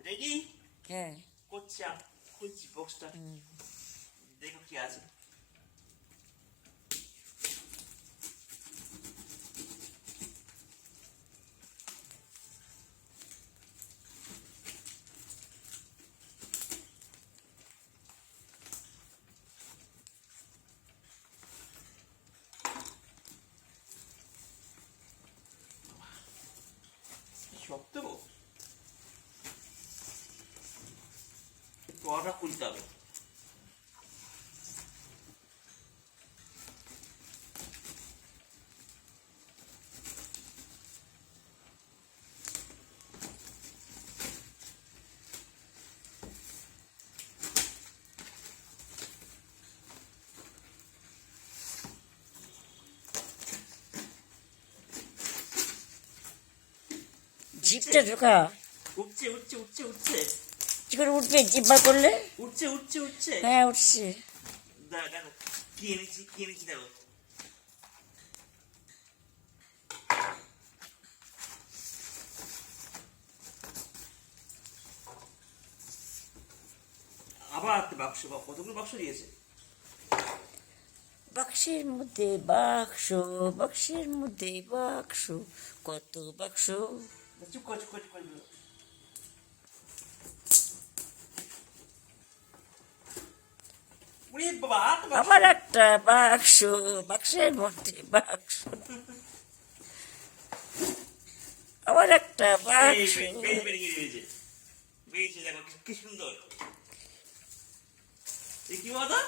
Ready? হ্যাঁ। করছি, খুলছি বক্সটা, দেখো কি আছে। শক্ত গো, তোয়াটা খুলতে হবে। জিপটা ঢোকা। উঠছে উঠছে উঠছে উঠছে। কি করে উঠবে জিপ বার করলে? উঠছে উঠছে উঠছে। হ্যাঁ উঠছে। দেখো কি এনেছি, কি এনেছি দেখো। আবার একটা বাক্স, কতগুলো বাক্স দিয়েছে। বাক্সের মধ্যে বাক্স, বাক্সের মধ্যে বাক্স, কত বাক্স। চুপ কর চুপ কর চুপ কর। ওরে বাবা, আর তো বাক্স। আবার একটা বাক্স, বাক্সের মধ্যে বাক্স, আবার একটা এই বাক্স। বেরিয়ে বেরিয়েছে, বেরিয়েছে দেখো কি সুন্দর। এই কি বলো?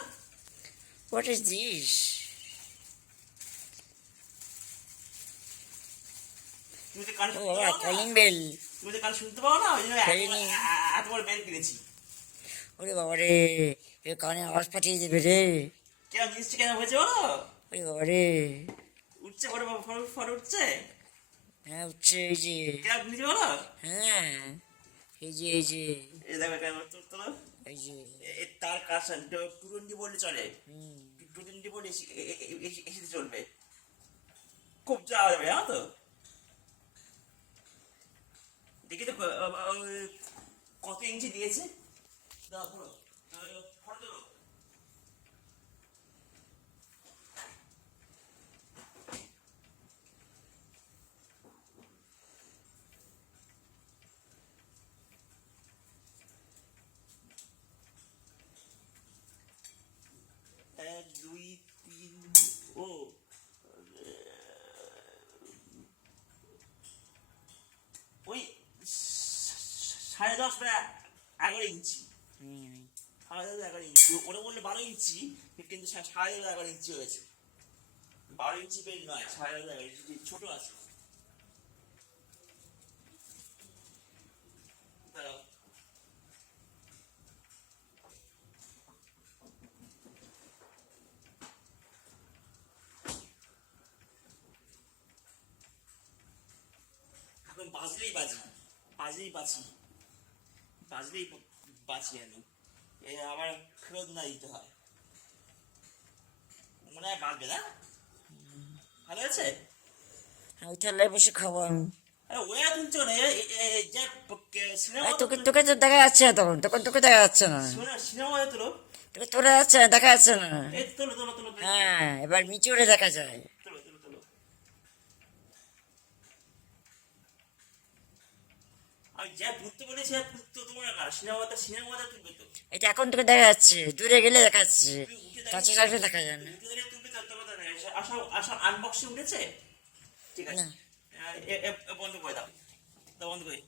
What is this? তুমি তো কানে ও শুনতে বাবা, পাও না, কলিং বেল। তুমি তো কানে শুনতে পাও না, ওই জন্য পাইনি। এত বড় বেল কিনেছি। ওরে বাবা রে, এ কানে আওয়াজ পাঠিয়ে দেবে রে। কেন জিনিসটা কেন হয়েছে বলো? ওরে বাবা রে। উঠছে ফটো, ফটো ফটো উঠছে। হ্যাঁ উঠছে, এই যে। কেন নিচে বলো? হ্যাঁ এই যে, এই যে, এই দেখো কেন তোলো। এই যে। তার কাজ টুরেন্টি বললে চলে, হুম। টুরেন্টি বলে এসে চলবে, খুব যাওয়া যাবে জানো তো। দেখি তো কত ইঞ্চি দিয়েছে, দাও পুরো ফটো তোলো। এক দুই তিন, ও ওই 10.5 বা 11 ইঞ্চি, হুম। 11.5 ইঞ্চি, ওরা বললে 12 ইঞ্চি, কিন্তু 11.5 ইঞ্চি হয়েছে। 12 ইঞ্চি বেল নয়, 11.5 ইঞ্চি ছোট আছে। দাঁড়াও। এখন বাজলেই বাজি, বাজলেই বাঁচি, বাজলেই বাঁচি আমি। এই আবার ফেরত না দিতে হয়, মনে হয় বাঁচবে না। ভালো আছে। ওই থালায় বসে খাবো আমি। আরে ওয়া তুলছো না, যে সিনেমা এই তোকে তোকে তো দেখা যাচ্ছে না, তখন তখন তোকে দেখা যাচ্ছে না। সিনেমা তোলো। তোকে তোরা যাচ্ছে না, দেখা যাচ্ছে না। এই তোলো তোলো তোলো হ্যাঁ এবার মিচুরে দেখা যায়। তোলো তোলো তোলো। আমি যা ঘুরতে বলেছি আর তো তোমার না, সিনেমাটা তুলবে তো। এটা এখন তোকে দেখা যাচ্ছে, দূরে গেলে দেখা যাচ্ছে, তুমি উঠে কাছে দাঁড়িয়ে, থাকলে দেখা যায় না। উঠে দাঁড়িয়ে তুলবে তো, তবে দেখা যাচ্ছে। আসো আসো, আনবক্সিং উঠেছে, ঠিক আছে। না। বন্ধ করে দাও, বন্ধ করে।